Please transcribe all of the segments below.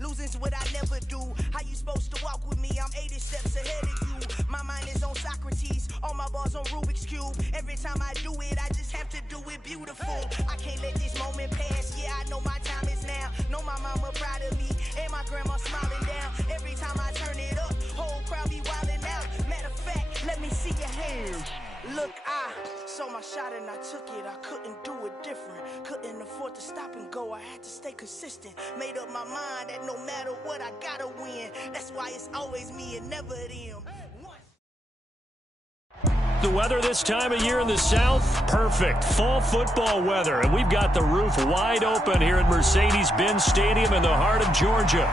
Losing's what I never do. How you supposed to walk with me? I'm 80 steps ahead of you. My mind is on Socrates, all my balls on Rubik's Cube. Every time I do it, I just have to do it beautiful. I can't let this moment pass. Yeah, I know my time is now. Know my mama proud of me, and my grandma smiling down. Every time I turn it up, whole crowd be wildin' out. Matter of fact, let me see your hands. Look, I saw my shot and I took it. I couldn't do it different. Couldn't afford to stop and go. I had to stay consistent. Made up my mind that no matter what, I gotta win. That's why it's always me and never them. The weather this time of year in the South, perfect. Fall football weather. And we've got the roof wide open here at Mercedes-Benz Stadium in the heart of Georgia.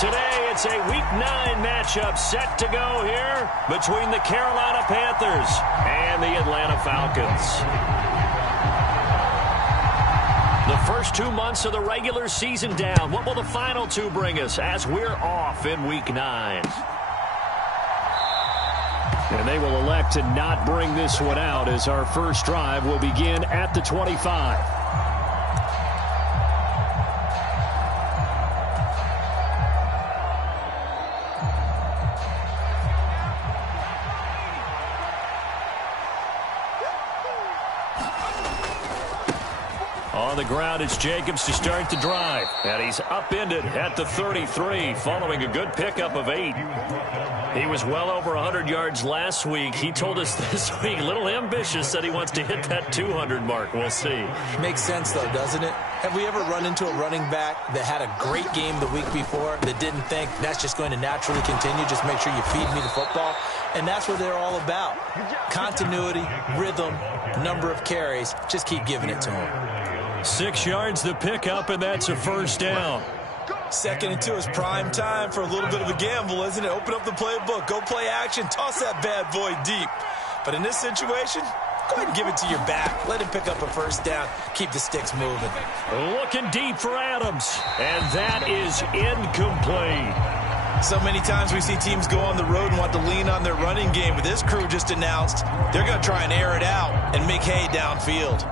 Today, it's a Week 9 matchup set to go here between the Carolina Panthers and the Atlanta Falcons. The first 2 months of the regular season down. What will the final two bring us as we're off in Week 9? And they will elect to not bring this one out as our first drive will begin at the 25. On the ground, it's Jacobs to start the drive. And he's upended at the 33 following a good pickup of 8. He was well over 100 yards last week. He told us this week, a little ambitious, said he wants to hit that 200 mark. We'll see. Makes sense, though, doesn't it? Have we ever run into a running back that had a great game the week before that didn't think that's just going to naturally continue? Just make sure you feed me the football. And that's what they're all about. Continuity, rhythm, number of carries. Just keep giving it to him. 6 yards the pickup, and that's a first down. 2nd and 2 is prime time for a little bit of a gamble, isn't it? Open up the playbook, go play action, toss that bad boy deep. But in this situation, go ahead and give it to your back. Let him pick up a first down. Keep the sticks moving. Looking deep for Adams, and that is incomplete. So many times we see teams go on the road and want to lean on their running game, but this crew just announced they're going to try and air it out and make hay downfield.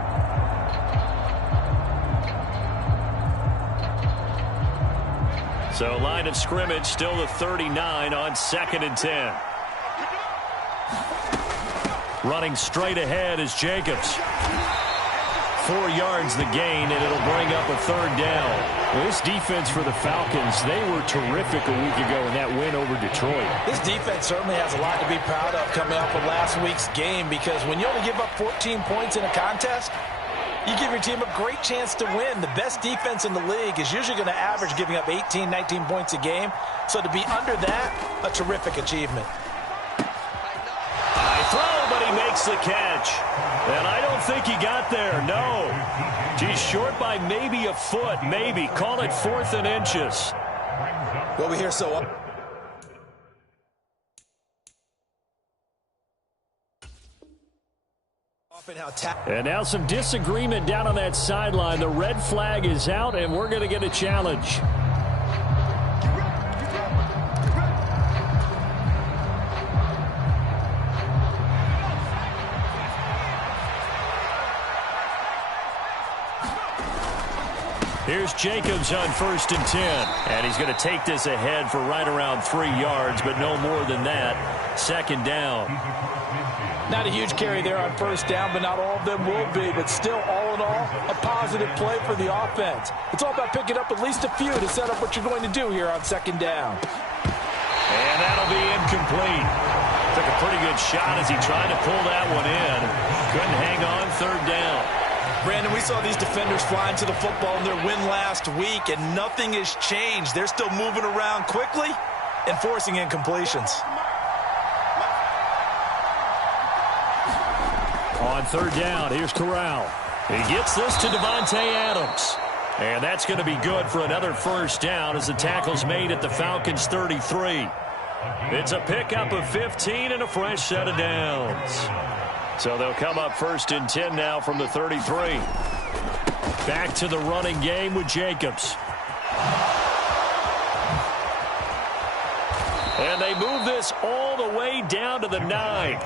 So line of scrimmage still the 39 on 2nd and 10. Running straight ahead is Jacobs. 4 yards the gain, and it'll bring up a 3rd down. Well, this defense for the Falcons, they were terrific a week ago in that win over Detroit. This defense certainly has a lot to be proud of coming off of last week's game, because when you only give up 14 points in a contest, you give your team a great chance to win. The best defense in the league is usually going to average giving up 18, 19 points a game. So to be under that, a terrific achievement. High throw, but he makes the catch. And I don't think he got there, no. He's short by maybe a foot, maybe. Call it 4th and inches. Well, we hear so and now some disagreement down on that sideline. The red flag is out, and we're going to get a challenge. Here's Jacobs on 1st and 10. And he's going to take this ahead for right around 3 yards, but no more than that. 2nd down. Not a huge carry there on 1st down, but not all of them will be. But still, all in all, a positive play for the offense. It's all about picking up at least a few to set up what you're going to do here on 2nd down. And that'll be incomplete. Took a pretty good shot as he tried to pull that one in. Couldn't hang on 3rd down. Brandon, we saw these defenders flying to the football in their win last week, and nothing has changed. They're still moving around quickly and forcing incompletions. On 3rd down, here's Corral. He gets this to Devontae Adams. And that's going to be good for another first down as the tackle's made at the Falcons' 33. It's a pickup of 15 and a fresh set of downs. So they'll come up 1st and 10 now from the 33. Back to the running game with Jacobs. And they move this all the way down to the 9.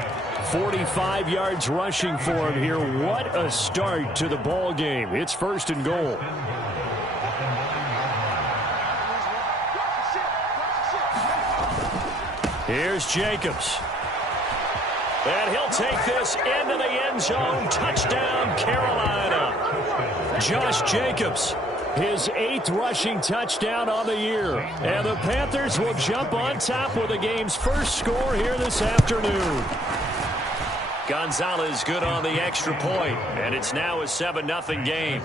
45 yards rushing for him here. What a start to the ball game. It's first and goal. Here's Jacobs. And he'll take this into the end zone. Touchdown, Carolina. Josh Jacobs, his 8th rushing touchdown on the year. And the Panthers will jump on top with the game's first score here this afternoon. Gonzalez good on the extra point, and it's now a 7-0 game.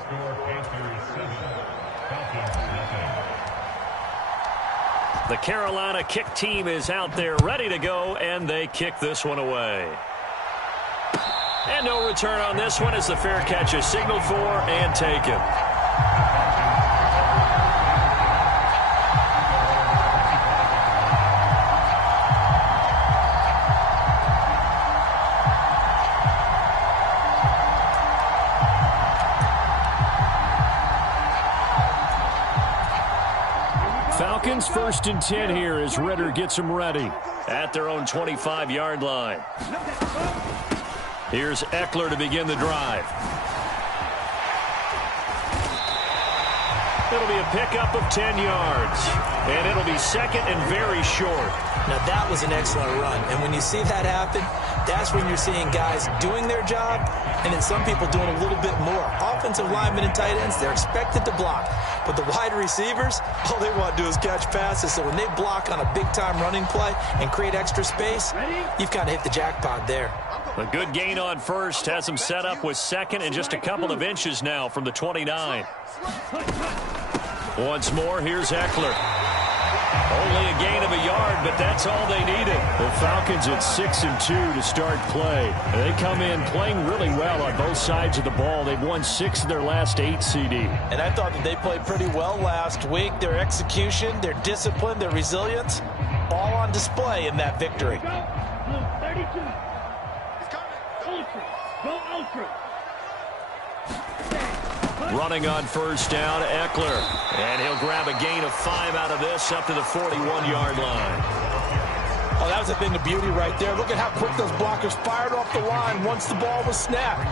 The Carolina kick team is out there ready to go, and they kick this one away. And no return on this one as the fair catch is signaled for and taken. Falcons 1st and 10 here as Ritter gets them ready at their own 25-yard line. Here's Eckler to begin the drive. It'll be a pickup of 10 yards, and it'll be second and very short. Now, that was an excellent run, and when you see that happen, that's when you're seeing guys doing their job and then some people doing a little bit more. Offensive linemen and tight ends, they're expected to block. But the wide receivers, all they want to do is catch passes. So when they block on a big-time running play and create extra space, you've kind of hit the jackpot there. A good gain on first has him set up with second and just a couple of inches now from the 29. Once more, here's Eckler. Only a gain of a yard, but that's all they needed. The Falcons at 6-2 to start play. They come in playing really well on both sides of the ball. They've won 6 of their last 8 CD. And I thought that they played pretty well last week. Their execution, their discipline, their resilience, all on display in that victory. Go ultra. Running on first down, Eckler. And he'll grab a gain of 5 out of this up to the 41-yard line. Oh, that was a thing of beauty right there. Look at how quick those blockers fired off the line once the ball was snapped.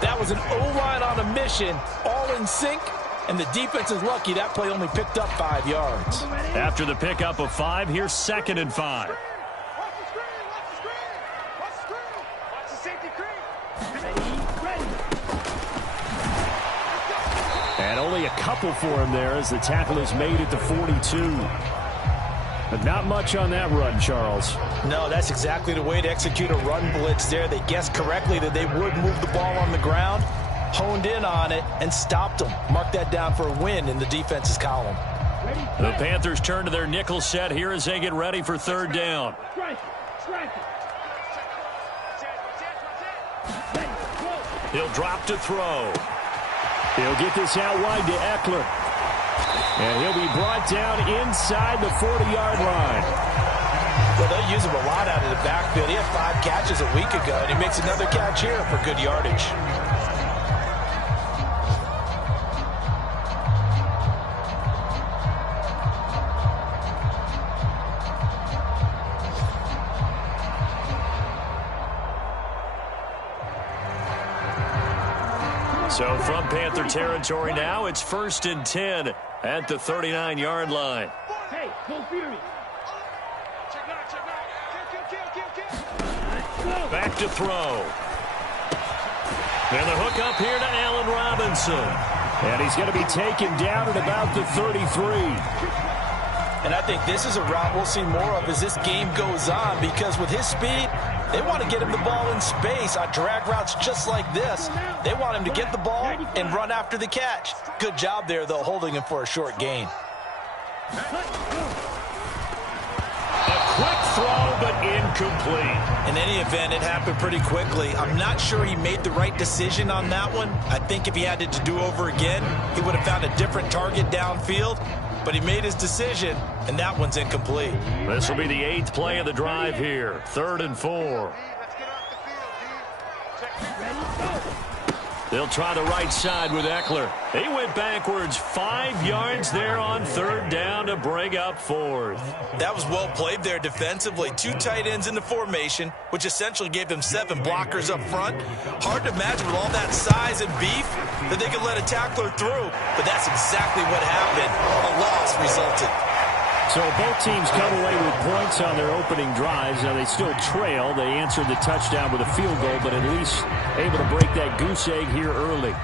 That was an O-line on a mission, all in sync, and the defense is lucky that play only picked up 5 yards. After the pickup of 5, here's 2nd and 5. And only a couple for him there as the tackle is made at the 42. But not much on that run, Charles. No, that's exactly the way to execute a run blitz there. They guessed correctly that they would move the ball on the ground, honed in on it, and stopped them. Mark that down for a win in the defense's column. The Panthers turn to their nickel set here as they get ready for 3rd down. He'll drop to throw. He'll get this out wide to Eckler. And he'll be brought down inside the 40-yard line. Well, they'll use him a lot out of the backfield. He had 5 catches a week ago, and he makes another catch here for good yardage. So from Panther territory now, it's 1st and 10 at the 39-yard line. Hey, go Fury. Back to throw. And the hook up here to Allen Robinson. And he's going to be taken down at about the 33. And I think this is a route we'll see more of as this game goes on, because with his speed, they want to get him the ball in space on drag routes just like this. They want him to get the ball and run after the catch. Good job there, though, holding him for a short gain. A quick throw, but incomplete. In any event, it happened pretty quickly. I'm not sure he made the right decision on that one. I think if he had it to do over again, he would have found a different target downfield. But he made his decision, and that one's incomplete. This will be the 8th play of the drive here. 3rd and 4. They'll try the right side with Eckler. He went backwards 5 yards there on 3rd down to bring up 4th. That was well played there defensively. 2 tight ends in the formation, which essentially gave them 7 blockers up front. Hard to imagine with all that size and beef that they could let a tackler through, but that's exactly what happened. A loss resulted. So both teams come away with points on their opening drives. Now they still trail. They answered the touchdown with a field goal, but at least able to break that goose egg here early.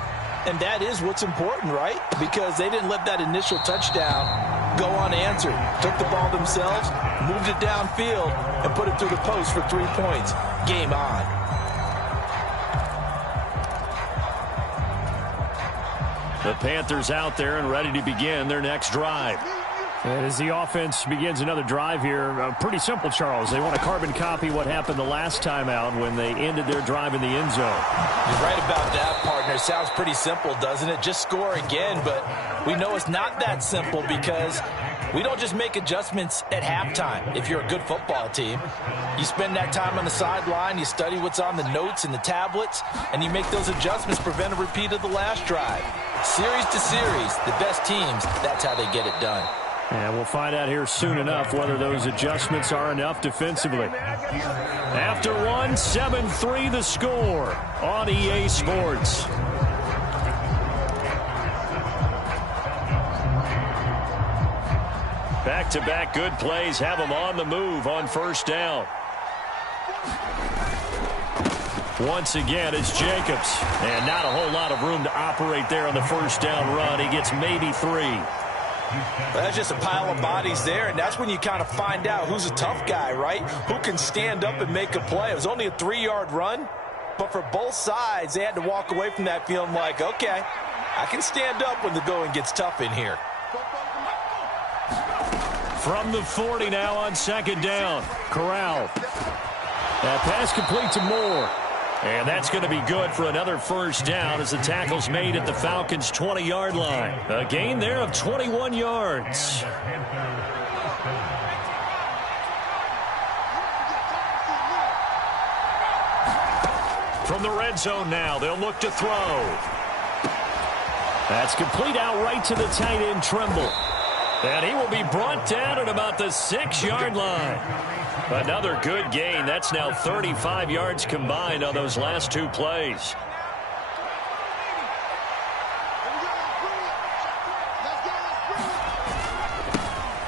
And that is what's important, right? Because they didn't let that initial touchdown go unanswered. Took the ball themselves, moved it downfield, and put it through the post for 3 points. Game on. The Panthers out there and ready to begin their next drive. And as the offense begins another drive here, pretty simple, Charles. They want to carbon copy what happened the last time out when they ended their drive in the end zone. You're right about that, partner. Sounds pretty simple, doesn't it? Just score again, but we know it's not that simple because we don't just make adjustments at halftime. If you're a good football team, you spend that time on the sideline, you study what's on the notes and the tablets, and you make those adjustments, prevent a repeat of the last drive. Series to series, the best teams, that's how they get it done. And we'll find out here soon enough whether those adjustments are enough defensively. After one, 7-3 the score on EA Sports. Back-to-back good plays have them on the move on 1st down. Once again, it's Jacobs. And not a whole lot of room to operate there on the 1st down run. He gets maybe 3. That's just a pile of bodies there, and that's when you kind of find out who's a tough guy, right? Who can stand up and make a play. It was only a 3-yard run, but for both sides, they had to walk away from that feeling like, okay, I can stand up when the going gets tough in here. From the 40 now on 2nd down. Corral. That pass complete to Moore. And that's going to be good for another 1st down as the tackle's made at the Falcons' 20-yard line. A gain there of 21 yards. From the red zone now, they'll look to throw. That's complete out right to the tight end, Trimble. And he will be brought down at about the 6-yard line. Another good gain. That's now 35 yards combined on those last 2 plays.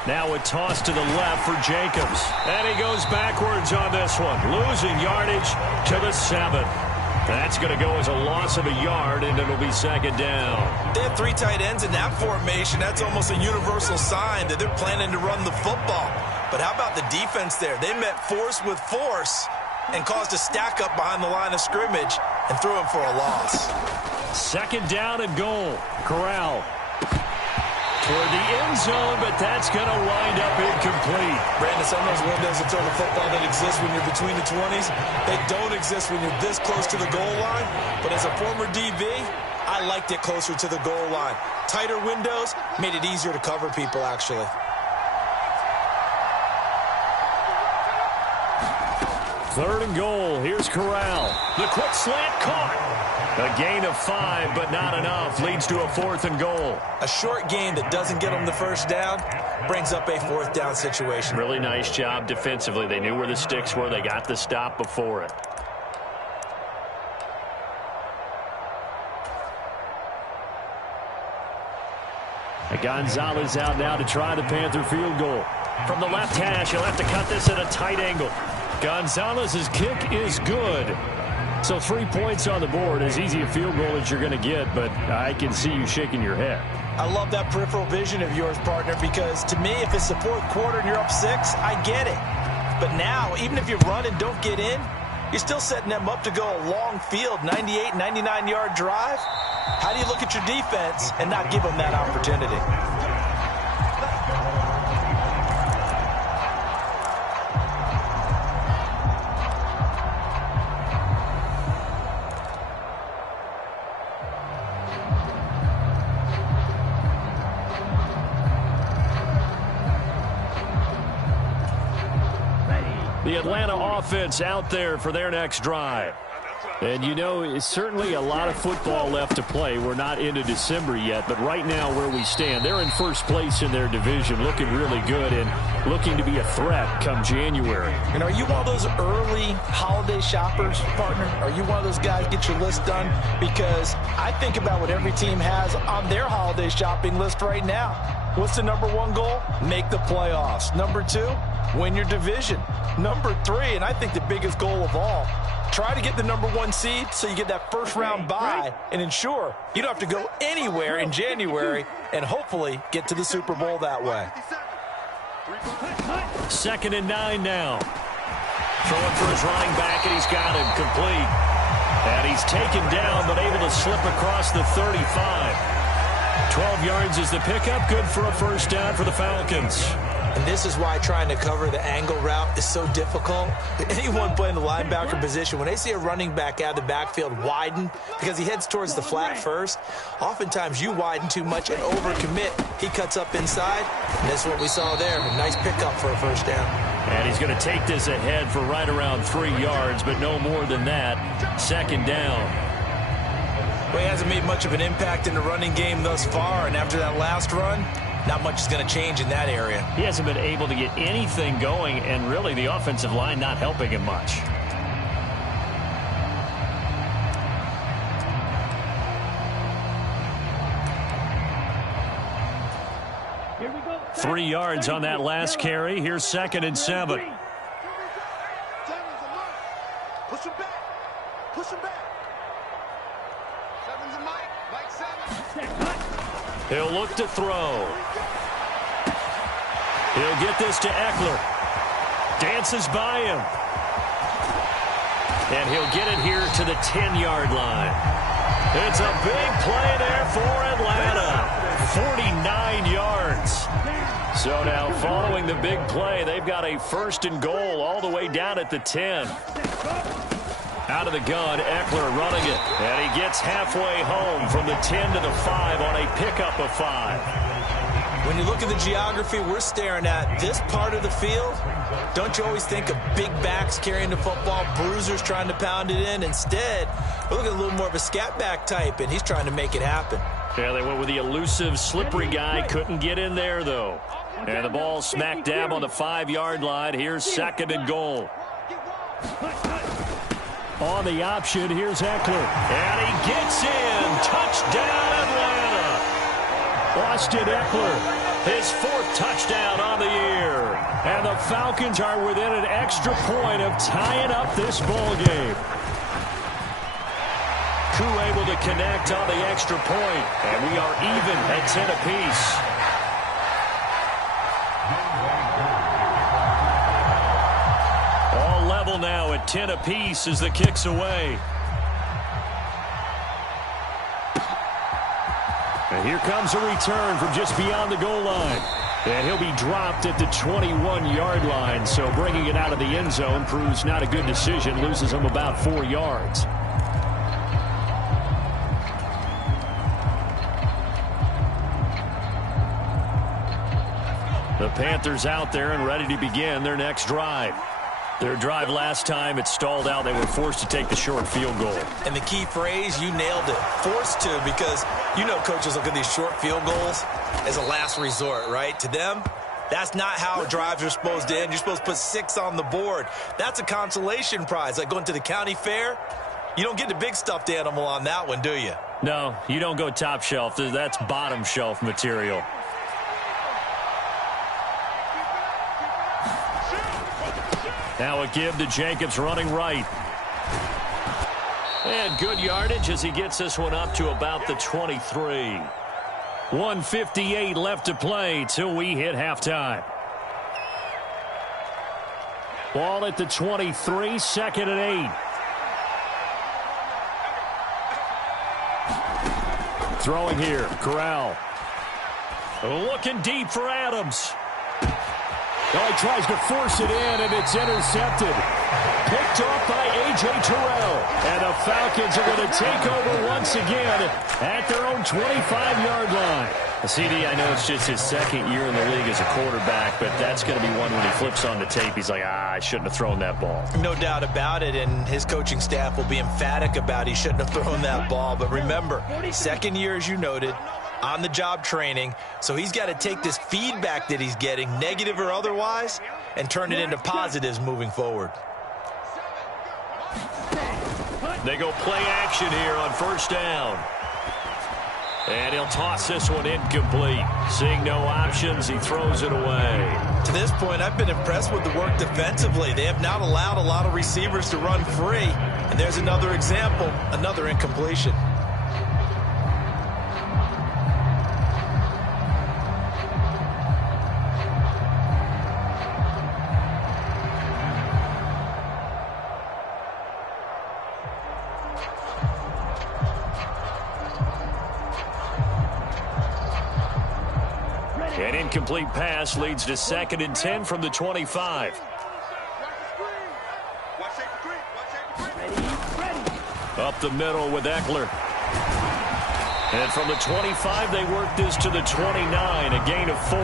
Now a toss to the left for Jacobs. And he goes backwards on this one, losing yardage to the 7. That's going to go as a loss of a yard, and it'll be 2nd down. They have 3 tight ends in that formation. That's almost a universal sign that they're planning to run the football. But how about the defense there? They met force with force and caused a stack up behind the line of scrimmage and threw him for a loss. 2nd down and goal. Corral toward the end zone, but that's going to wind up incomplete. Brandon, some of those windows to throw the football that exist when you're between the 20s, they don't exist when you're this close to the goal line. But as a former DB, I liked it closer to the goal line. Tighter windows made it easier to cover people, actually. Third and goal. Here's Corral. The quick slant caught. A gain of 5, but not enough. Leads to a 4th and goal. A short gain that doesn't get them the 1st down brings up a 4th down situation. Really nice job defensively. They knew where the sticks were. They got the stop before it. Gonzalez out now to try the Panther field goal. From the left hash, he'll have to cut this at a tight angle. Gonzalez's kick is good. So 3 points on the board, as easy a field goal as you're going to get, but I can see you shaking your head. I love that peripheral vision of yours, partner, because to me, if it's the 4th quarter and you're up 6, I get it. But now, even if you run and don't get in, you're still setting them up to go a long field, 98, 99-yard drive. How do you look at your defense and not give them that opportunity? The Atlanta offense out there for their next drive. And, you know, it's certainly a lot of football left to play. We're not into December yet, but right now where we stand, they're in first place in their division, looking really good and looking to be a threat come January. And are you one of those early holiday shoppers, partner? Are you one of those guys get your list done? Because I think about what every team has on their holiday shopping list right now. What's the number one goal? Make the playoffs. Number two, win your division. Number three, and I think the biggest goal of all, try to get the number one seed so you get that first round bye and ensure you don't have to go anywhere in January and hopefully get to the Super Bowl that way. 2nd and 9 now. Throwing for his running back, and he's got him complete. And he's taken down, but able to slip across the 35. 12 yards is the pickup. Good for a first down for the Falcons. And this is why trying to cover the angle route is so difficult. Anyone playing the linebacker position, when they see a running back out of the backfield widen because he heads towards the flat first, oftentimes you widen too much and overcommit. He cuts up inside, and that's what we saw there. A nice pickup for a first down. And he's going to take this ahead for right around 3 yards, but no more than that. 2nd down. Well, he hasn't made much of an impact in the running game thus far, and after that last run, not much is going to change in that area. He hasn't been able to get anything going, and really the offensive line not helping him much. Here we go. 3 yards on that last carry. Here's 2nd and 7. Push him back. Push him back. 7's a Mike. Mike 7. He'll look to throw. He'll get this to Eckler. Dances by him. And he'll get it here to the 10-yard line. It's a big play there for Atlanta. 49 yards. So now following the big play, they've got a 1st and goal all the way down at the 10. Out of the gun, Eckler running it. And he gets halfway home from the 10 to the 5 on a pickup of 5. When you look at the geography we're staring at, this part of the field, don't you always think of big backs carrying the football, bruisers trying to pound it in? Instead, we're looking at a little more of a scat back type, and he's trying to make it happen. Yeah, they went with the elusive, slippery guy. Couldn't get in there, though. And the ball smack dab on the 5-yard line. Here's 2nd and goal. On the option, here's Eckler. And he gets in. Touchdown, Atlanta. Austin Eckler, his 4th touchdown on the year. And the Falcons are within an extra point of tying up this ball game. Crew able to connect on the extra point. And we are even at 10 apiece. All level now at 10 apiece as the kick's away. And here comes a return from just beyond the goal line. And he'll be dropped at the 21-yard line. So bringing it out of the end zone proves not a good decision. Loses him about 4 yards. The Panthers out there and ready to begin their next drive. Their drive last time, it stalled out. They were forced to take the short field goal. And the key phrase, you nailed it, forced to, because you know coaches look at these short field goals as a last resort, right? To them, that's not how drives are supposed to end. You're supposed to put 6 on the board. That's a consolation prize. Like going to the county fair, you don't get the big stuffed animal on that one, do you? No, you don't go top shelf. That's bottom shelf material. Now a give to Jacobs running right. And good yardage as he gets this one up to about the 23. 1:58 left to play till we hit halftime. Ball at the 23, 2nd and 8. Throwing here, Corral. Looking deep for Adams. Oh, he tries to force it in, and it's intercepted. Picked off by A.J. Terrell. And the Falcons are going to take over once again at their own 25-yard line. CD, I know it's just his second year in the league as a quarterback, but that's going to be one when he flips on the tape. He's like, I shouldn't have thrown that ball. No doubt about it, and his coaching staff will be emphatic about he shouldn't have thrown that ball. But remember, second year, as you noted, on-the-job training, so he's got to take this feedback that he's getting, negative or otherwise, and turn it into positives moving forward. They go play action here on first down. And he'll toss this one incomplete. Seeing no options, he throws it away. To this point, I've been impressed with the work defensively. They have not allowed a lot of receivers to run free. And there's another example, another incompletion. An incomplete pass leads to 2nd and 10 from the 25. Up the middle with Eckler. And from the 25, they work this to the 29, a gain of 4.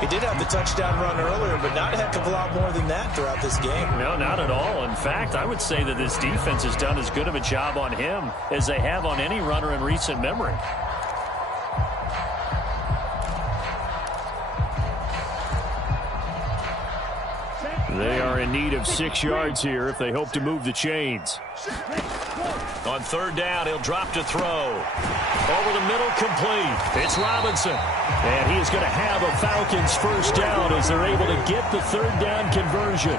He did have the touchdown run earlier, but not a heck of a lot more than that throughout this game. No, not at all. In fact, I would say that this defense has done as good of a job on him as they have on any runner in recent memory. They are in need of 6 yards here if they hope to move the chains. On third down, he'll drop to throw. Over the middle, complete. It's Robinson. And he is going to have a Falcons first down as they're able to get the third down conversion.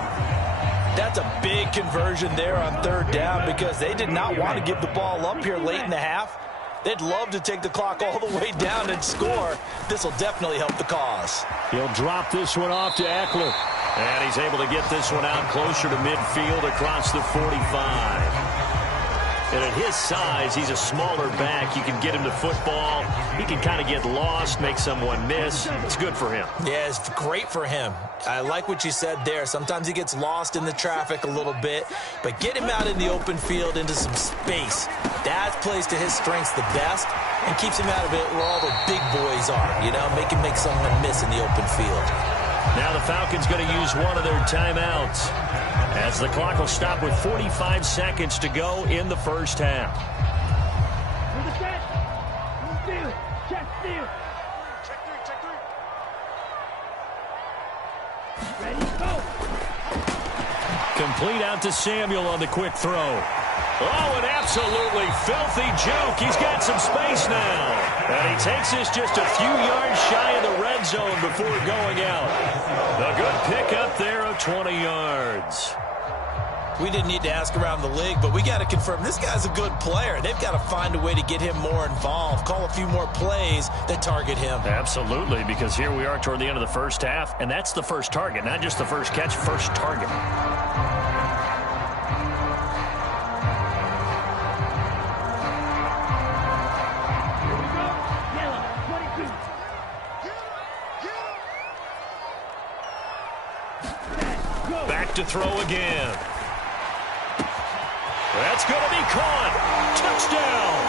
That's a big conversion there on third down because they did not want to give the ball up here late in the half. They'd love to take the clock all the way down and score. This will definitely help the cause. He'll drop this one off to Eckler. And he's able to get this one out closer to midfield across the 45. And at his size, he's a smaller back. You can get him to football. He can kind of get lost, make someone miss. It's good for him. Yeah, it's great for him. I like what you said there. Sometimes he gets lost in the traffic a little bit. But get him out in the open field into some space. That plays to his strengths the best and keeps him out of it where all the big boys are. You know, make him make someone miss in the open field. Now the Falcons going to use one of their timeouts as the clock will stop with 45 seconds to go in the first half. Complete out to Samuel on the quick throw. Oh, an absolutely filthy juke. He's got some space now. And he takes this just a few yards shy of the red zone before going out. A good pickup there of 20 yards. We didn't need to ask around the league, but we got to confirm this guy's a good player. They've got to find a way to get him more involved, call a few more plays that target him. Absolutely, because here we are toward the end of the first half, and that's the first target, not just the first catch, first target. Back to throw again. That's going to be caught. Touchdown.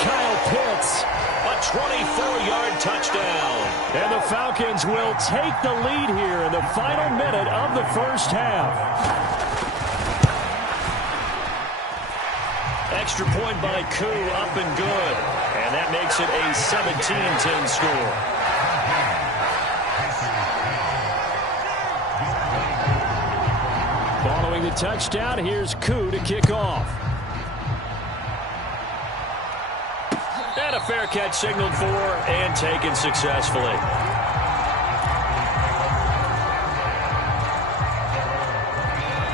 Kyle Pitts, a 24-yard touchdown. And the Falcons will take the lead here in the final minute of the first half. Extra point by Koo, up and good. And that makes it a 17-10 score. Following the touchdown, here's Koo to kick off. And a fair catch signaled for and taken successfully.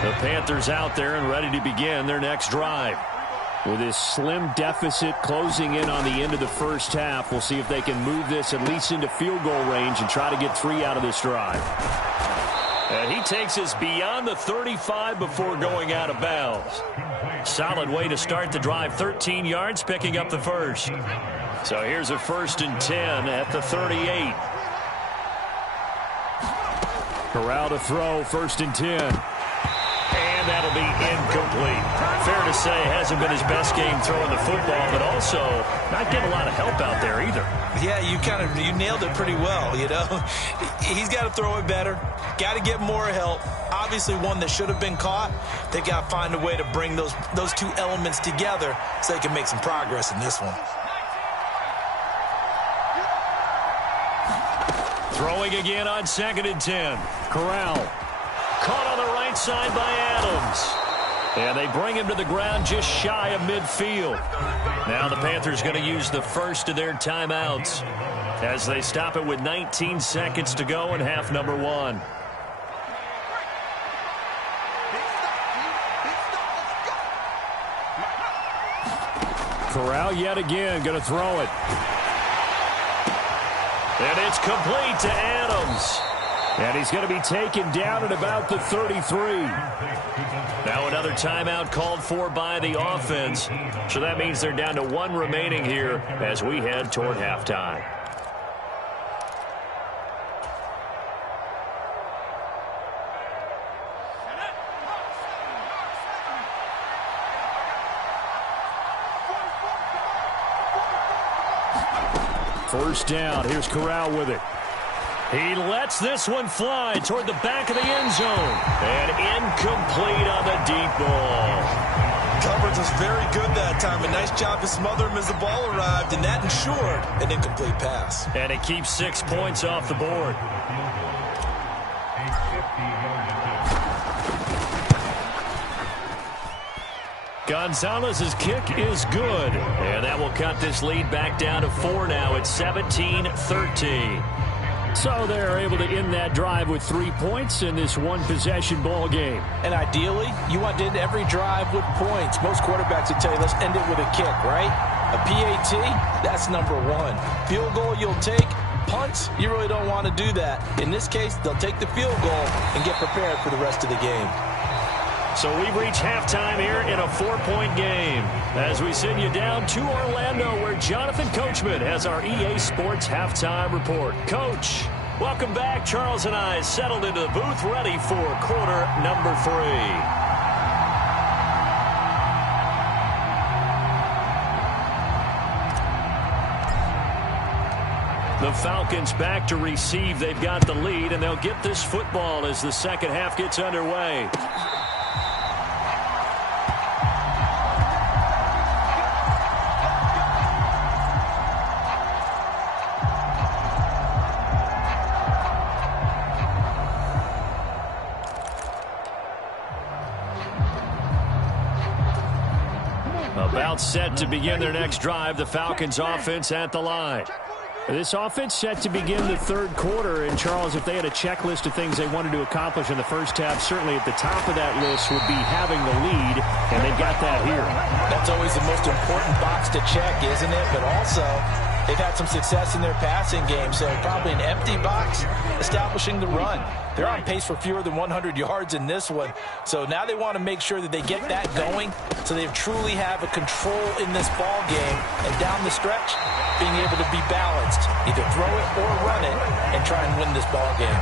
The Panthers out there and ready to begin their next drive. With this slim deficit closing in on the end of the first half, we'll see if they can move this at least into field goal range and try to get 3 out of this drive. And he takes us beyond the 35 before going out of bounds. Solid way to start the drive. 13 yards, picking up the first. So here's a 1st and 10 at the 38. Corral to throw, 1st and 10. And that'll be incomplete. Fair to say, hasn't been his best game throwing the football, but also not getting a lot of help out there either. Yeah, you nailed it pretty well, you know. He's got to throw it better. Got to get more help. Obviously one that should have been caught. They got to find a way to bring those two elements together so they can make some progress in this one. Throwing again on 2nd and 10. Corral. Caught on the right side by Adams. And they bring him to the ground just shy of midfield. Now the Panthers going to use the first of their timeouts as they stop it with 19 seconds to go in half number 1. Corral yet again going to throw it. And it's complete to Adams. And he's going to be taken down at about the 33. Now another timeout called for by the offense. So that means they're down to 1 remaining here as we head toward halftime. First down. Here's Corral with it. He lets this one fly toward the back of the end zone. And incomplete on the deep ball. Coverage was very good that time. A nice job to smother him as the ball arrived, and that ensured an incomplete pass. And it keeps 6 points off the board. Gonzalez's kick is good. And that will cut this lead back down to 4 now. It's 17-13. So they're able to end that drive with 3 points in this one-possession ball game. And ideally, you want to end every drive with points. Most quarterbacks would tell you, let's end it with a kick, right? A PAT, that's number 1. Field goal you'll take. Punts, you really don't want to do that. In this case, they'll take the field goal and get prepared for the rest of the game. So we've reached halftime here in a 4-point game as we send you down to Orlando where Jonathan Coachman has our EA Sports halftime report. Coach, welcome back. Charles and I settled into the booth ready for quarter number 3. The Falcons back to receive. They've got the lead, and they'll get this football as the second half gets underway. About set to begin their next drive, the Falcons offense at the line. This offense set to begin the third quarter. And, Charles, if they had a checklist of things they wanted to accomplish in the first half, certainly at the top of that list would be having the lead, and they've got that here. That's always the most important box to check, isn't it? But also, they've had some success in their passing game, so probably an empty box establishing the run. They're on pace for fewer than 100 yards in this one. So now they want to make sure that they get that going so they truly have a control in this ball game. And down the stretch, being able to be balanced, either throw it or run it, and try and win this ball game.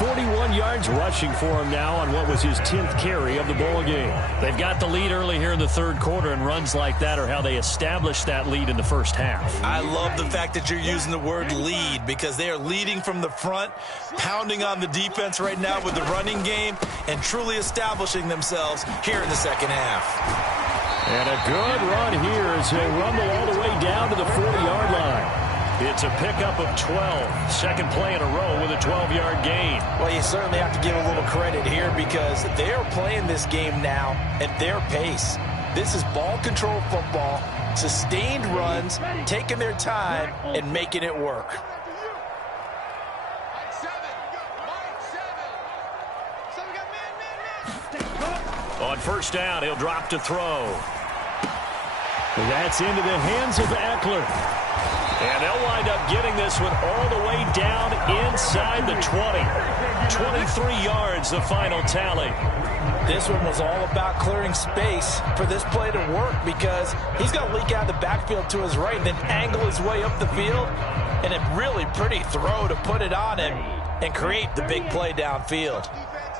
41 yards rushing for him now on what was his 10th carry of the ball game. They've got the lead early here in the third quarter, and runs like that are how they established that lead in the first half. I love the fact that you're using the word lead because they are leading from the front, pounding on the defense right now with the running game, and truly establishing themselves here in the second half. And a good run here as they rumble all the way down to the 40-yard line. It's a pickup of 12. Second play in a row with a 12-yard gain. Well, you certainly have to give a little credit here because they are playing this game now at their pace. This is ball control football, sustained runs, taking their time, and making it work. On first down, he'll drop to throw. That's into the hands of Eckler. And they'll wind up getting this one all the way down inside the 20. 23 yards, the final tally. This one was all about clearing space for this play to work because he's going to leak out of the backfield to his right and then angle his way up the field. And a really pretty throw to put it on him and create the big play downfield.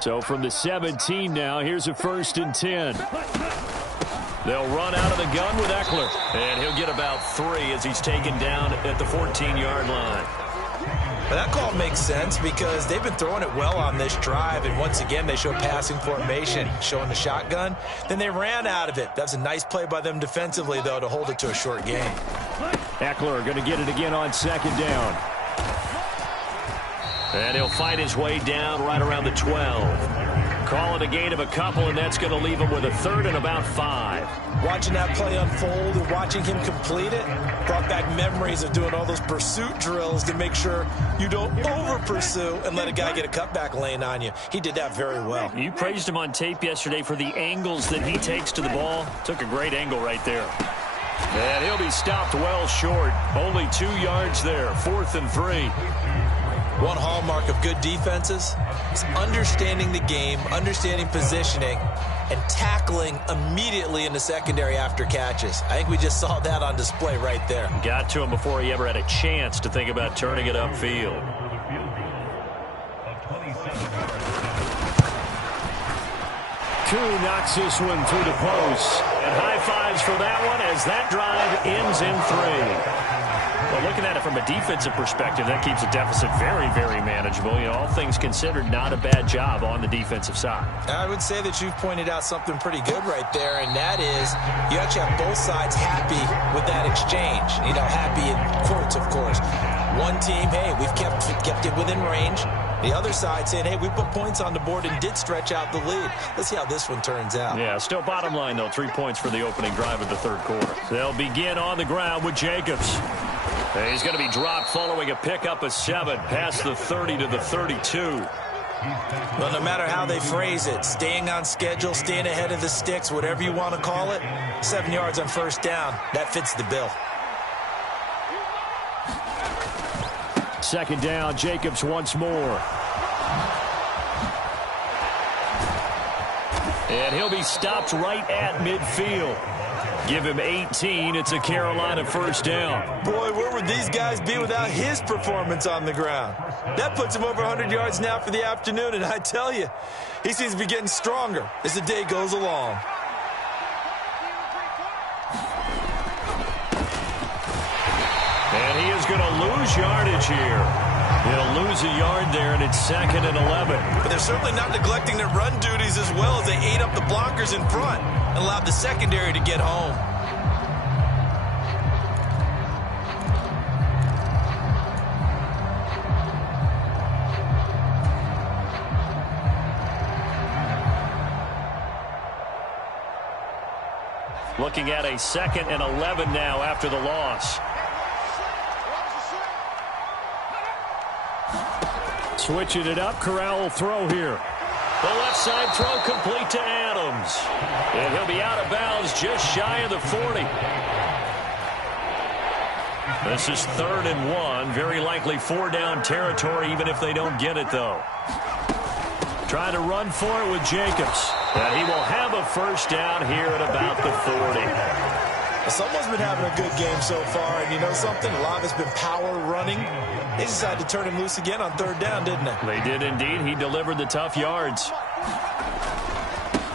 So from the 17 now, here's a 1st and 10. They'll run out of the gun with Eckler. And he'll get about 3 as he's taken down at the 14-yard line. But that call makes sense because they've been throwing it well on this drive. And once again, they show passing formation, showing the shotgun. Then they ran out of it. That's a nice play by them defensively, though, to hold it to a short gain. Eckler going to get it again on 2nd down. And he'll fight his way down right around the 12. Call it a gain of a couple, and that's going to leave him with a 3rd and about 5. Watching that play unfold and watching him complete it brought back memories of doing all those pursuit drills to make sure you don't over-pursue and let a guy get a cutback lane on you. He did that very well. You praised him on tape yesterday for the angles that he takes to the ball. Took a great angle right there. And he'll be stopped well short. Only 2 yards there. 4th and 3. One hallmark of good defenses is understanding the game, understanding positioning, and tackling immediately in the secondary after catches. I think we just saw that on display right there. Got to him before he ever had a chance to think about turning it upfield. Koo knocks this one through the post. And high fives for that one as that drive ends in 3. Well, looking at it from a defensive perspective, that keeps a deficit very, very manageable. You know, all things considered, not a bad job on the defensive side. I would say that you've pointed out something pretty good right there, and that is you actually have both sides happy with that exchange. You know, happy in quotes, of course. One team, hey, we've kept it within range. The other side saying, hey, we put points on the board and did stretch out the lead. Let's see how this one turns out. Yeah, still bottom line, though, 3 points for the opening drive of the 3rd quarter. They'll begin on the ground with Jacobs. And he's going to be dropped following a pickup of 7 past the 30 to the 32. Well, no matter how they phrase it, staying on schedule, staying ahead of the sticks, whatever you want to call it, 7 yards on 1st down, that fits the bill. 2nd down, Jacobs once more. And he'll be stopped right at midfield. Give him 18. It's a Carolina 1st down. Boy, where would these guys be without his performance on the ground? That puts him over 100 yards now for the afternoon, and I tell you, he seems to be getting stronger as the day goes along. And he is going to lose yardage here. He'll lose a yard there, and it's 2nd and 11. But they're certainly not neglecting their run duties as well as they ate up the blockers in front and allowed the secondary to get home. Looking at a 2nd and 11 now after the loss. Switching it up, Corral will throw here. The left side throw complete to Adams. And he'll be out of bounds just shy of the 40. This is 3rd and 1. Very likely 4-down territory even if they don't get it, though. Trying to run for it with Jacobs. And he will have a 1st down here at about the 40. Someone's been having a good game so far, and you know something? A lot of it's been power running. They decided to turn him loose again on 3rd down, didn't they? They did indeed. He delivered the tough yards.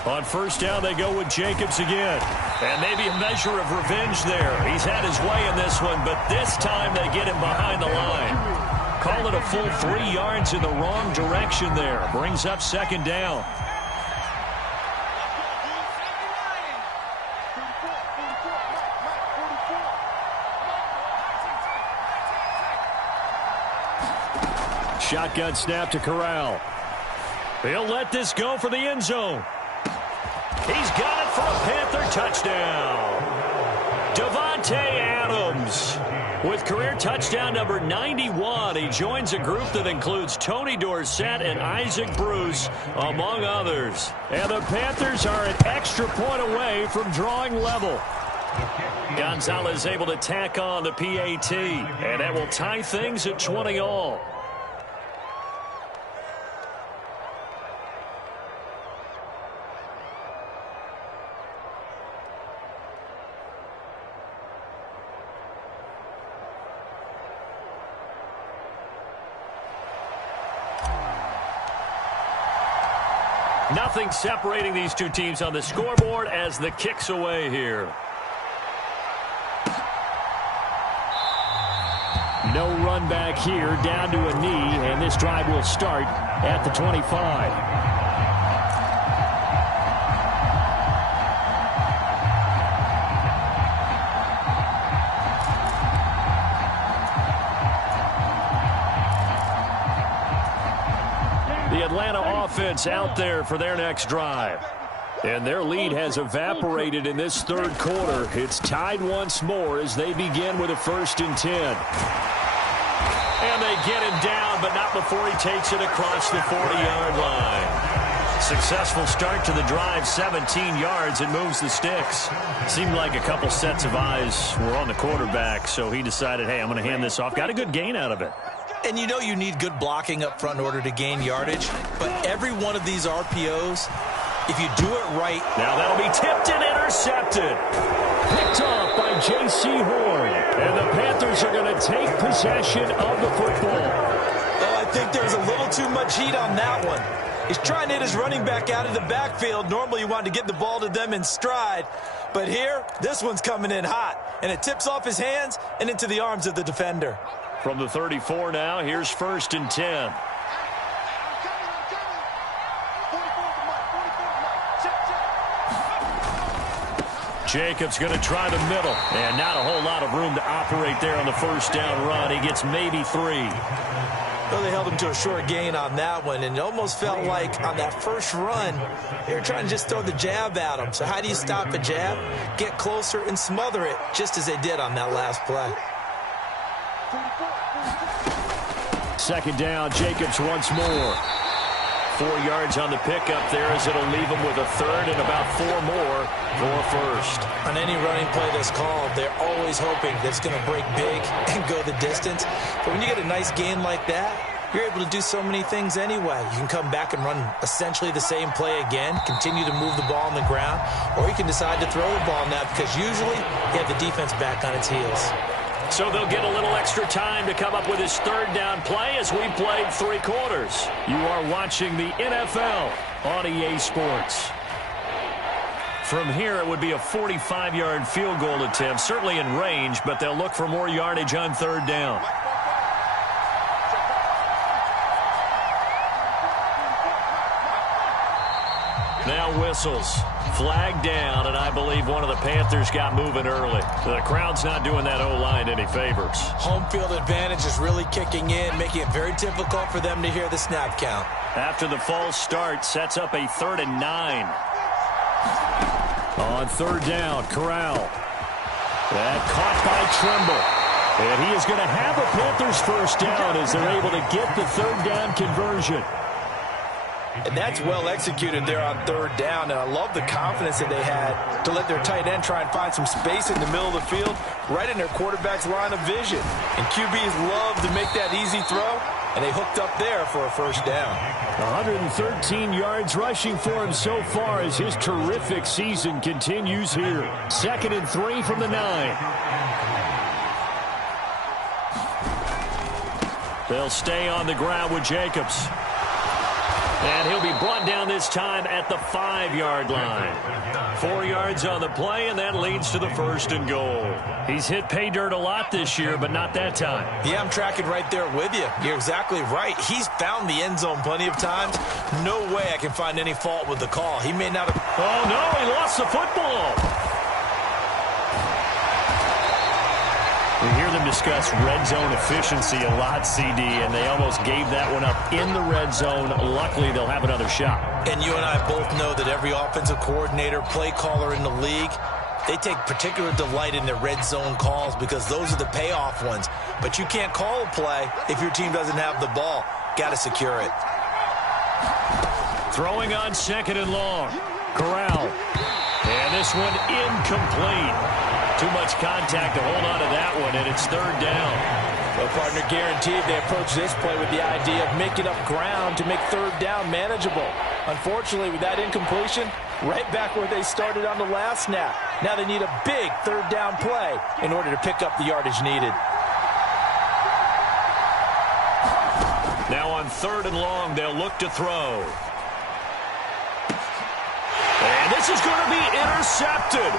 On 1st down, they go with Jacobs again. And maybe a measure of revenge there. He's had his way in this one, but this time they get him behind the line. Call it a full 3 yards in the wrong direction there. Brings up 2nd down. Shotgun snap to Corral. He'll let this go for the end zone. He's got it for a Panther touchdown. Davante Adams with career touchdown number 91. He joins a group that includes Tony Dorsett and Isaac Bruce, among others. And the Panthers are an extra point away from drawing level. Gonzalez able to tack on the PAT, and that will tie things at 20 all. Nothing separating these two teams on the scoreboard as the kick's away here. No run back here, down to a knee, and this drive will start at the 25. The Atlanta offense out there for their next drive. And their lead has evaporated in this third quarter. It's tied once more as they begin with a 1st and 10. And they get him down, but not before he takes it across the 40-yard line. Successful start to the drive, 17 yards, and moves the sticks. Seemed like a couple sets of eyes were on the quarterback, so he decided, hey, I'm going to hand this off. Got a good gain out of it. And you know you need good blocking up front in order to gain yardage, but every one of these RPOs, if you do it right. Now that'll be tipped and intercepted. Picked off by J.C. Horn. And the Panthers are going to take possession of the football. Oh, I think there's a little too much heat on that one. He's trying to hit his running back out of the backfield. Normally you want to get the ball to them in stride. But here, this one's coming in hot. And it tips off his hands and into the arms of the defender. From the 34 now, here's 1st and 10. Jacobs going to try the middle. And not a whole lot of room to operate there on the 1st down run. He gets maybe 3. Well, they held him to a short gain on that one, and it almost felt like on that first run, they were trying to just throw the jab at him. So how do you stop a jab? Get closer and smother it, just as they did on that last play. 2nd down, Jacobs once more. 4 yards on the pickup there as it'll leave him with a 3rd and about 4 more for 1st. On any running play that's called, they're always hoping that it's going to break big and go the distance. But when you get a nice gain like that, you're able to do so many things anyway. You can come back and run essentially the same play again, continue to move the ball on the ground, or you can decide to throw the ball now because usually you have the defense back on its heels. So they'll get a little extra time to come up with his 3rd down play as we played 3 quarters. You are watching the NFL on EA Sports. From here, it would be a 45-yard field goal attempt, certainly in range, but they'll look for more yardage on 3rd down. Now whistles. Flag down, and I believe one of the Panthers got moving early. The crowd's not doing that O-line any favors. Home field advantage is really kicking in, making it very difficult for them to hear the snap count. After the false start, sets up a 3rd and 9. On 3rd down, Corral. That caught by Trimble. And he is going to have a Panthers 1st down as they're able to get the 3rd down conversion. And that's well executed there on 3rd down. And I love the confidence that they had to let their tight end try and find some space in the middle of the field, right in their quarterback's line of vision. And QBs love to make that easy throw, and they hooked up there for a 1st down. 113 yards rushing for him so far as his terrific season continues here. 2nd and 3 from the 9. They'll stay on the ground with Jacobs. And he'll be brought down this time at the 5-yard line. 4 yards on the play, and that leads to the 1st and goal. He's hit pay dirt a lot this year, but not that time. Yeah, I'm tracking right there with you. You're exactly right. He's found the end zone plenty of times. No way I can find any fault with the call. He may not have... Oh, no, he lost the football. We hear them discuss red zone efficiency a lot, CD, and they almost gave that one up in the red zone. Luckily, they'll have another shot. And you and I both know that every offensive coordinator, play caller in the league, they take particular delight in their red zone calls because those are the payoff ones. But you can't call a play if your team doesn't have the ball. Got to secure it. Throwing on 2nd and long. Corral. And this one incomplete. Too much contact to hold on to that one, and it's 3rd down. Well, partner, guaranteed they approach this play with the idea of making up ground to make 3rd down manageable. Unfortunately, with that incompletion, right back where they started on the last snap. Now they need a big 3rd down play in order to pick up the yardage needed. Now on 3rd and long, they'll look to throw. And this is going to be intercepted.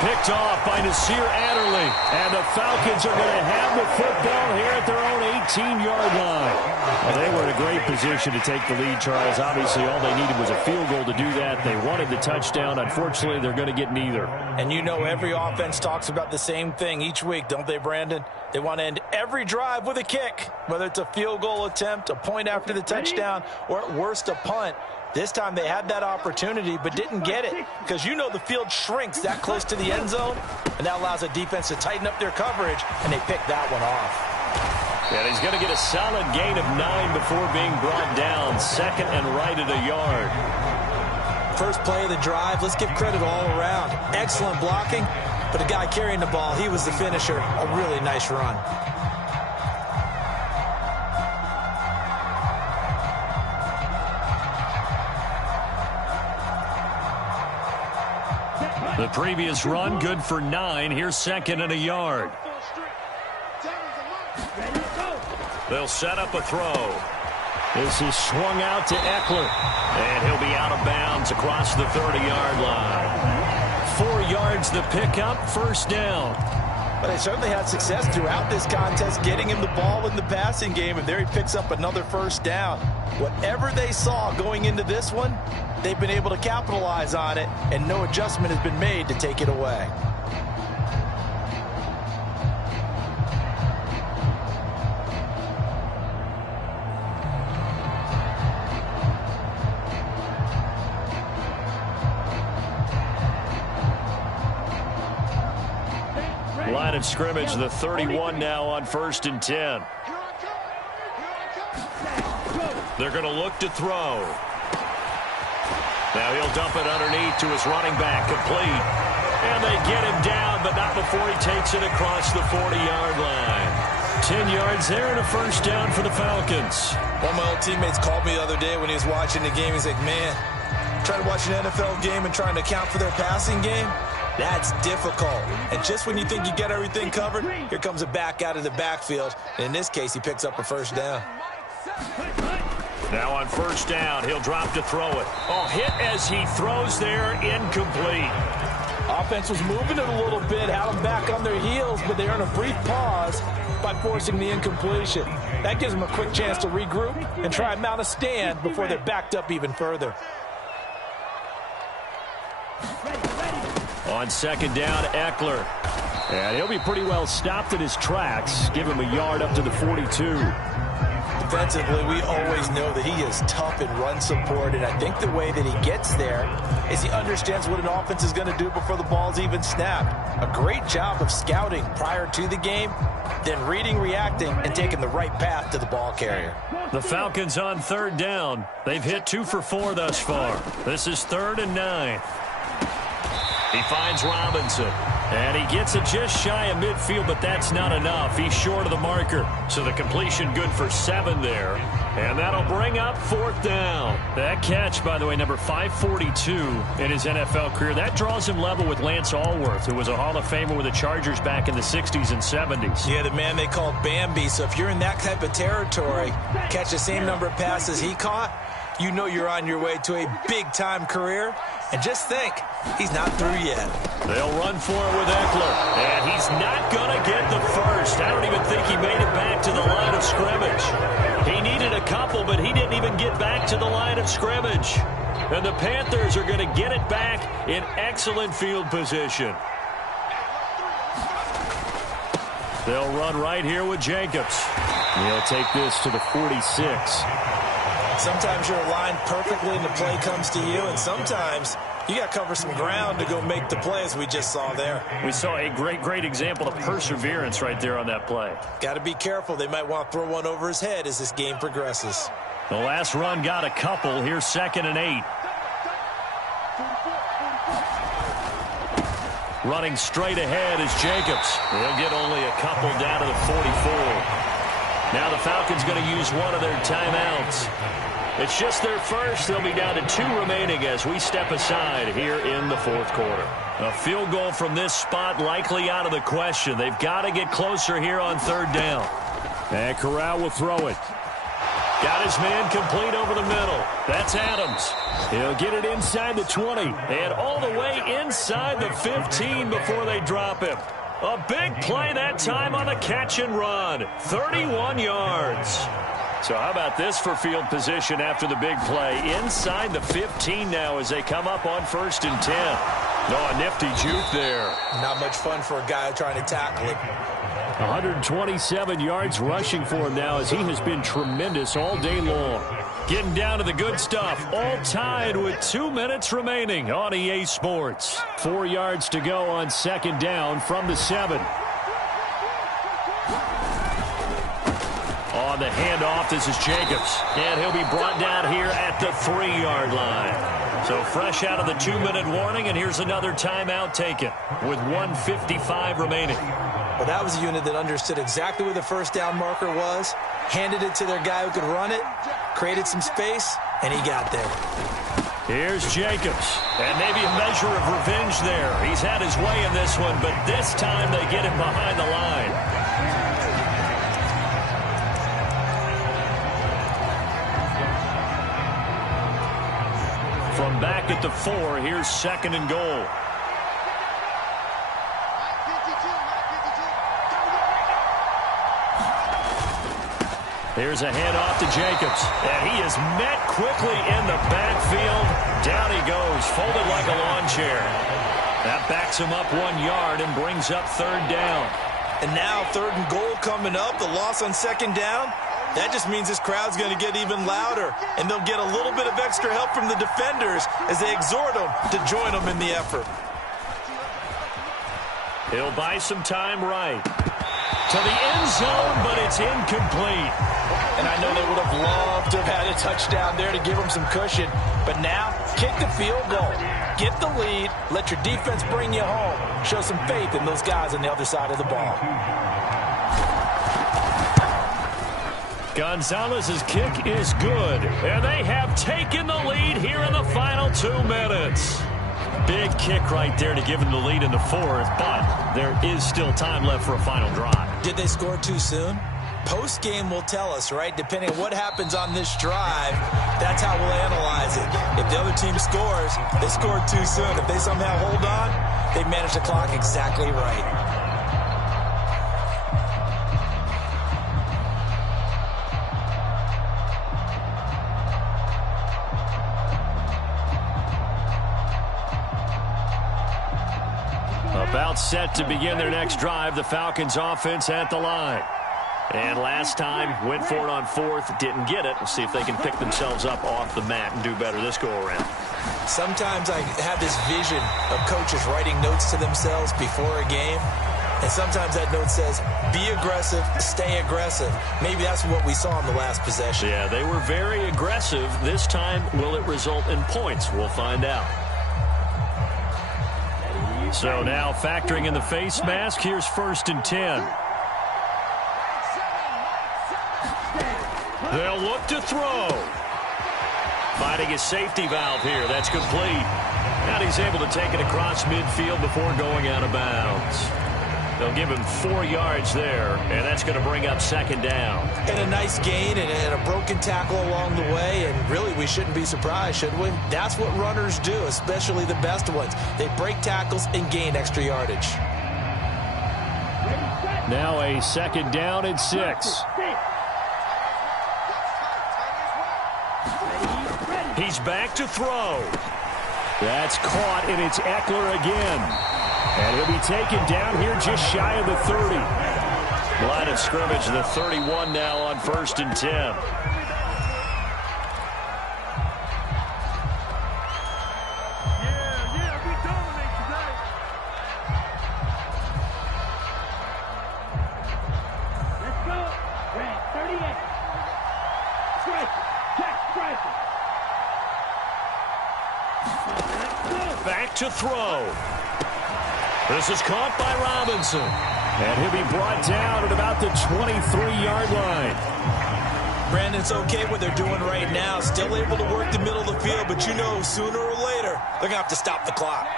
Picked off by Nasir Adderley. And the Falcons are going to have the football here at their own 18-yard line. Well, they were in a great position to take the lead, Charles. Obviously, all they needed was a field goal to do that. They wanted the touchdown. Unfortunately, they're going to get neither. And you know every offense talks about the same thing each week, don't they, Brandon? They want to end every drive with a kick, whether it's a field goal attempt, a point after the touchdown, or at worst a punt. This time they had that opportunity but didn't get it because you know the field shrinks that close to the end zone, and that allows a defense to tighten up their coverage, and they picked that one off. And he's going to get a solid gain of 9 before being brought down. Second and right at a yard. First play of the drive, let's give credit all around. Excellent blocking, but the guy carrying the ball, he was the finisher. A really nice run. The previous run, good for 9. Here's second and a yard. They'll set up a throw. This is swung out to Eckler. And he'll be out of bounds across the 30-yard line. 4 yards the pickup, first down. But they certainly had success throughout this contest getting him the ball in the passing game, and there he picks up another first down. Whatever they saw going into this one, they've been able to capitalize on it, and no adjustment has been made to take it away. Line of scrimmage, the 31 now on 1st and 10. They're going to look to throw. Now he'll dump it underneath to his running back, complete. And they get him down, but not before he takes it across the 40-yard line. 10 yards there and a first down for the Falcons. One of my old teammates called me the other day when he was watching the game. He's like, man, trying to watch an NFL game and trying to account for their passing game, that's difficult. And just when you think you get everything covered, here comes a back out of the backfield. And in this case, he picks up a first down. Now on first down, he'll drop to throw it. Oh, hit as he throws there, incomplete. Offense was moving it a little bit, had them back on their heels, but they earn a brief pause by forcing the incompletion. That gives them a quick chance to regroup and try and mount a stand before they're backed up even further. On second down, Eckler. And he'll be pretty well stopped in his tracks. Give him a yard up to the 42. Defensively, we always know that he is tough in run support, and I think the way that he gets there is he understands what an offense is going to do before the ball's even snapped. A great job of scouting prior to the game, then reading, reacting, and taking the right path to the ball carrier. The Falcons on third down. They've hit 2 for 4 thus far. This is 3rd and 9. He finds Robinson, and he gets it just shy of midfield, but that's not enough. He's short of the marker, so the completion good for 7 there, and that'll bring up 4th down. That catch, by the way, number 542 in his NFL career, that draws him level with Lance Allworth, who was a Hall of Famer with the Chargers back in the 60s and 70s. Yeah, the man they called Bambi, so if you're in that type of territory, catch the same number of passes he caught, you know you're on your way to a big-time career. And just think, he's not through yet. They'll run for it with Eckler. And he's not going to get the first. I don't even think he made it back to the line of scrimmage. He needed a couple, but he didn't even get back to the line of scrimmage. And the Panthers are going to get it back in excellent field position. They'll run right here with Jacobs. He'll take this to the 46. Sometimes you're aligned perfectly and the play comes to you, and sometimes you got to cover some ground to go make the play, as we just saw there. We saw a great example of perseverance right there on that play. Got to be careful. They might want to throw one over his head as this game progresses. The last run got a couple. Here's 2nd and 8. Running straight ahead is Jacobs. He'll get only a couple down to the 44. Now the Falcons going to use one of their timeouts. It's just their first. They'll be down to 2 remaining as we step aside here in the 4th quarter. A field goal from this spot likely out of the question. They've got to get closer here on 3rd down. And Corral will throw it. Got his man complete over the middle. That's Adams. He'll get it inside the 20 and all the way inside the 15 before they drop him. A big play that time on the catch and run. 31 yards. So how about this for field position after the big play? Inside the 15 now as they come up on 1st and 10. Oh, a nifty juke there. Not much fun for a guy trying to tackle it. 127 yards rushing for him now as he has been tremendous all day long. Getting down to the good stuff. All tied with 2 minutes remaining on EA Sports. 4 yards to go on 2nd down from the 7. On the handoff, this is Jacobs. And he'll be brought down here at the 3-yard line. So fresh out of the 2-minute warning, and here's another timeout taken with 1:55 remaining. Well, that was a unit that understood exactly where the first down marker was, handed it to their guy who could run it, created some space, and he got there. Here's Jacobs, and maybe a measure of revenge there. He's had his way in this one, but this time they get him behind the line. From back at the 4, here's 2nd and goal. Here's a handoff to Jacobs, and he is met quickly in the backfield. Down he goes, folded like a lawn chair. That backs him up 1 yard and brings up 3rd down. And now 3rd and goal coming up, the loss on 2nd down. That just means this crowd's going to get even louder, and they'll get a little bit of extra help from the defenders as they exhort them to join them in the effort. He'll buy some time right. To the end zone, but it's incomplete. And I know they would have loved to have had a touchdown there to give them some cushion. But now, kick the field goal. Get the lead. Let your defense bring you home. Show some faith in those guys on the other side of the ball. Gonzalez's kick is good. And they have taken the lead here in the final 2 minutes. Big kick right there to give them the lead in the 4th, but there is still time left for a final drive. Did they score too soon? Post-game will tell us, right? Depending on what happens on this drive, that's how we'll analyze it. If the other team scores, they scored too soon. If they somehow hold on, they've managed the clock exactly right. About set to begin their next drive, the Falcons offense at the line. And last time, went for it on 4th, didn't get it. We'll see if they can pick themselves up off the mat and do better this go-around. Sometimes I have this vision of coaches writing notes to themselves before a game. And sometimes that note says, be aggressive, stay aggressive. Maybe that's what we saw in the last possession. Yeah, they were very aggressive. This time, will it result in points? We'll find out. So now factoring in the face mask, here's 1st and 10. They'll look to throw. Finding his safety valve here. That's complete. And he's able to take it across midfield before going out of bounds. They'll give him 4 yards there, and that's going to bring up 2nd down. And a nice gain and a broken tackle along the way, and really we shouldn't be surprised, should we? That's what runners do, especially the best ones. They break tackles and gain extra yardage. Now a 2nd down and 6. He's back to throw. That's caught, and it's Eckler again. And he'll be taken down here just shy of the 30. Line of scrimmage, the 31 now on 1st and 10. Back to throw. This is caught by Robinson. And he'll be brought down at about the 23-yard line. Brandon, it's okay what they're doing right now. Still able to work the middle of the field, but you know sooner or later they're going to have to stop the clock.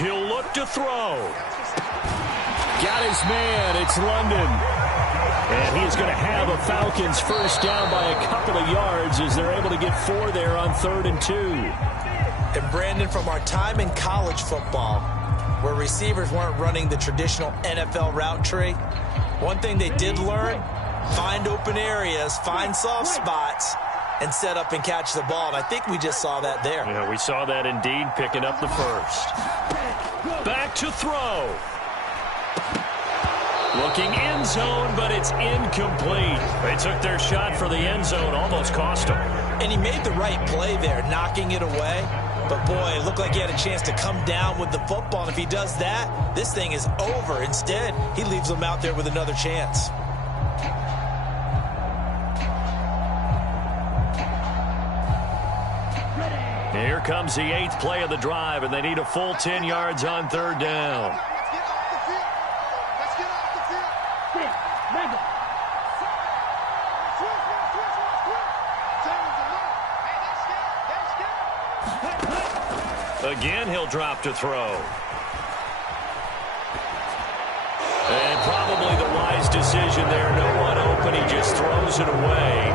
He'll look to throw. Got his man. It's London. And he is going to have a Falcons first down by a couple of yards as they're able to get 4 there on 3rd and 2. And Brandon, from our time in college football, where receivers weren't running the traditional NFL route tree, one thing they did learn, find open areas, find soft spots, and set up and catch the ball. And I think we just saw that there. Yeah, we saw that indeed, picking up the first. Back to throw. Looking end zone, but it's incomplete. They took their shot for the end zone, almost cost them. And he made the right play there, knocking it away. But, boy, it looked like he had a chance to come down with the football. And if he does that, this thing is over. Instead, he leaves them out there with another chance. Here comes the 8th play of the drive, and they need a full 10 yards on 3rd down. Again, he'll drop to throw. And probably the wise decision there. No one open. He just throws it away.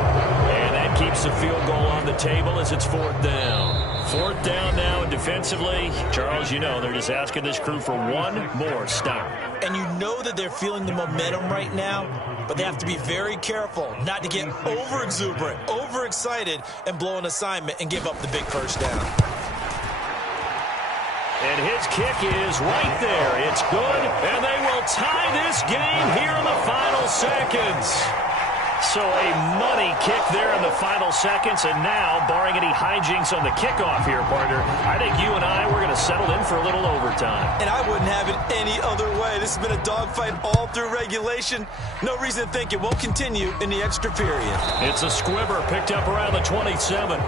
And that keeps the field goal on the table as it's 4th down. 4th down now, and defensively, Charles, you know, they're just asking this crew for one more stop. And you know that they're feeling the momentum right now, but they have to be very careful not to get over-exuberant, over-excited, and blow an assignment and give up the big first down. And his kick is right there. It's good, and they will tie this game here in the final seconds. So a money kick there in the final seconds, and now, barring any hijinks on the kickoff here, partner, I think you and I, we're going to settle in for a little overtime. And I wouldn't have it any other way. This has been a dogfight all through regulation. No reason to think it won't continue in the extra period. It's a squibber picked up around the 27.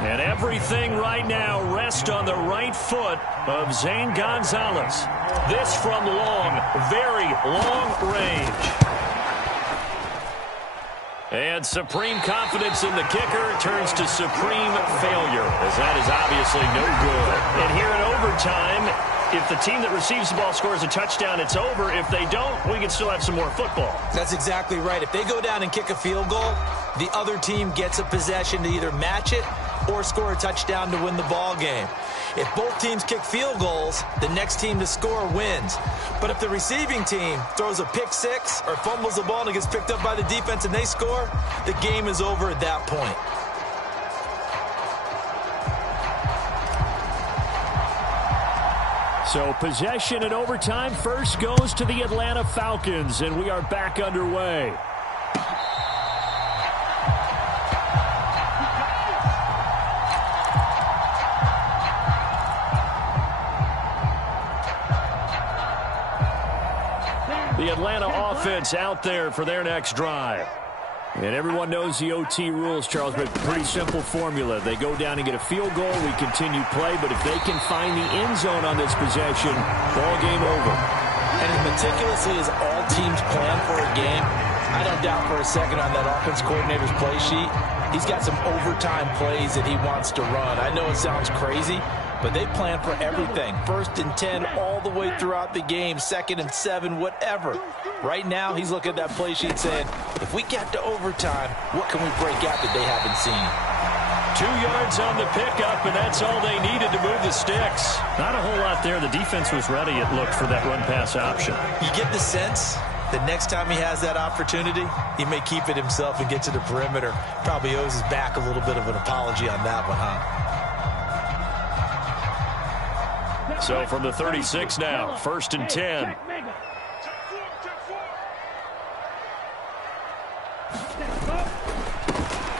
And everything right now rests on the right foot of Zane Gonzalez. This from long, very long range. And supreme confidence in the kicker turns to supreme failure, as that is obviously no good. And here in overtime, if the team that receives the ball scores a touchdown, it's over. If they don't, we can still have some more football. That's exactly right. If they go down and kick a field goal, the other team gets a possession to either match it or score a touchdown to win the ball game. If both teams kick field goals, the next team to score wins. But if the receiving team throws a pick six or fumbles the ball and it gets picked up by the defense and they score, the game is over at that point. So possession in overtime first goes to the Atlanta Falcons, and we are back underway. The Atlanta offense out there for their next drive. And everyone knows the OT rules, Charles, but pretty simple formula. They go down and get a field goal, we continue play, but if they can find the end zone on this possession, ball game over. And as meticulously as all teams plan for a game, I don't doubt for a second on that offense coordinator's play sheet, he's got some overtime plays that he wants to run. I know it sounds crazy, but they plan for everything. 1st and 10 all the way throughout the game, 2nd and 7, whatever. Right now, he's looking at that play sheet saying, if we get to overtime, what can we break out that they haven't seen? 2 yards on the pickup, and that's all they needed to move the sticks. Not a whole lot there. The defense was ready, it looked, for that run-pass option. You get the sense that next time he has that opportunity, he may keep it himself and get to the perimeter. Probably owes his back a little bit of an apology on that one, huh? So from the 36 now, 1st and 10.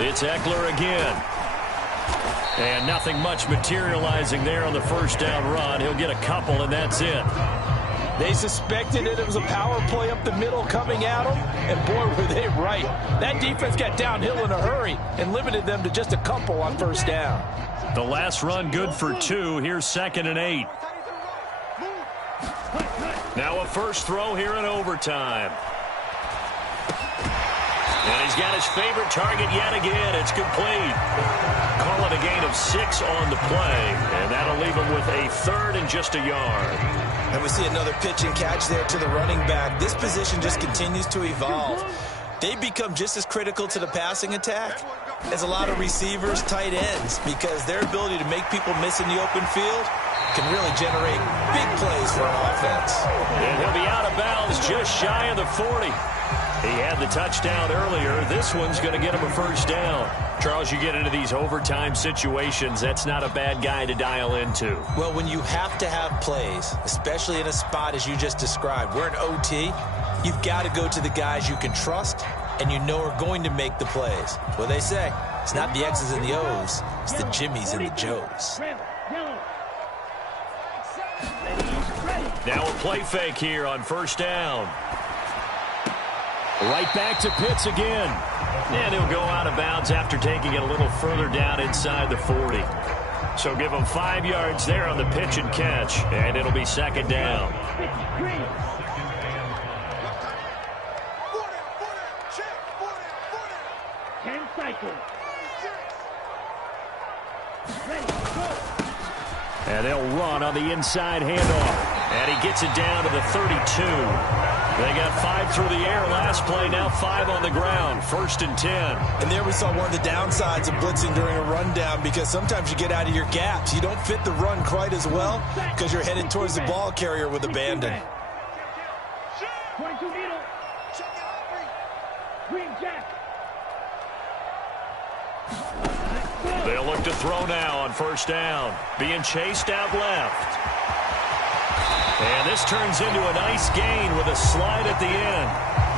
It's Eckler again. And nothing much materializing there on the first down run. He'll get a couple, and that's it. They suspected it was a power play up the middle coming at them, and boy, were they right. That defense got downhill in a hurry and limited them to just a couple on first down. The last run good for 2. Here's 2nd and 8. Now a first throw here in overtime. And he's got his favorite target yet again. It's complete. Call it a gain of 6 on the play, and that'll leave him with a third and just a yard. And we see another pitch and catch there to the running back. This position just continues to evolve. They become just as critical to the passing attack as a lot of receivers, tight ends, because their ability to make people miss in the open field can really generate big plays for an offense. And he'll be out of bounds just shy of the 40. He had the touchdown earlier. This one's going to get him a first down. Charles, you get into these overtime situations, that's not a bad guy to dial into. Well, when you have to have plays, especially in a spot as you just described, we're in OT, you've got to go to the guys you can trust and you know are going to make the plays. What they say, it's not the X's and the O's, it's the Jimmies and the Joes. Now a play fake here on first down. Right back to Pitts again. And he'll go out of bounds after taking it a little further down inside the 40. So give him 5 yards there on the pitch and catch, and it'll be second down. And they'll run on the inside handoff. And he gets it down to the 32. They got 5 through the air last play, now 5 on the ground. First and 10. And there we saw one of the downsides of blitzing during a rundown, because sometimes you get out of your gaps. You don't fit the run quite as well because you're headed towards the ball carrier with abandon. They'll look to throw now on first down. Being chased out left. And this turns into a nice gain with a slide at the end.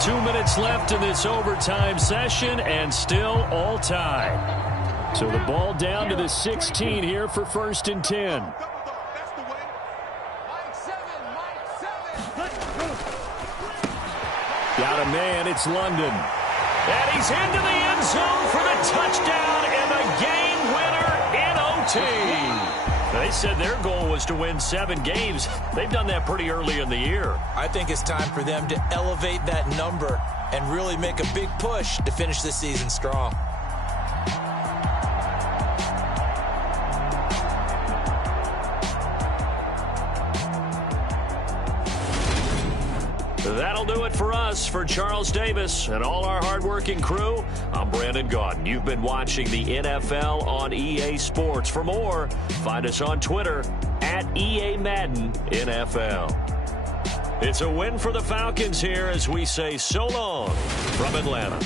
2 minutes left in this overtime session, and still all tied. So the ball down to the 16 here for first and 10. Got a man, it's London. And he's into the end zone for the touchdown and the game winner in OT. They said their goal was to win 7 games. They've done that pretty early in the year. I think it's time for them to elevate that number and really make a big push to finish this season strong. That'll do it for us. For Charles Davis and all our hardworking crew, I'm Brandon Gaudin. You've been watching the NFL on EA Sports. For more, find us on Twitter at EA Madden NFL. It's a win for the Falcons here as we say so long from Atlanta.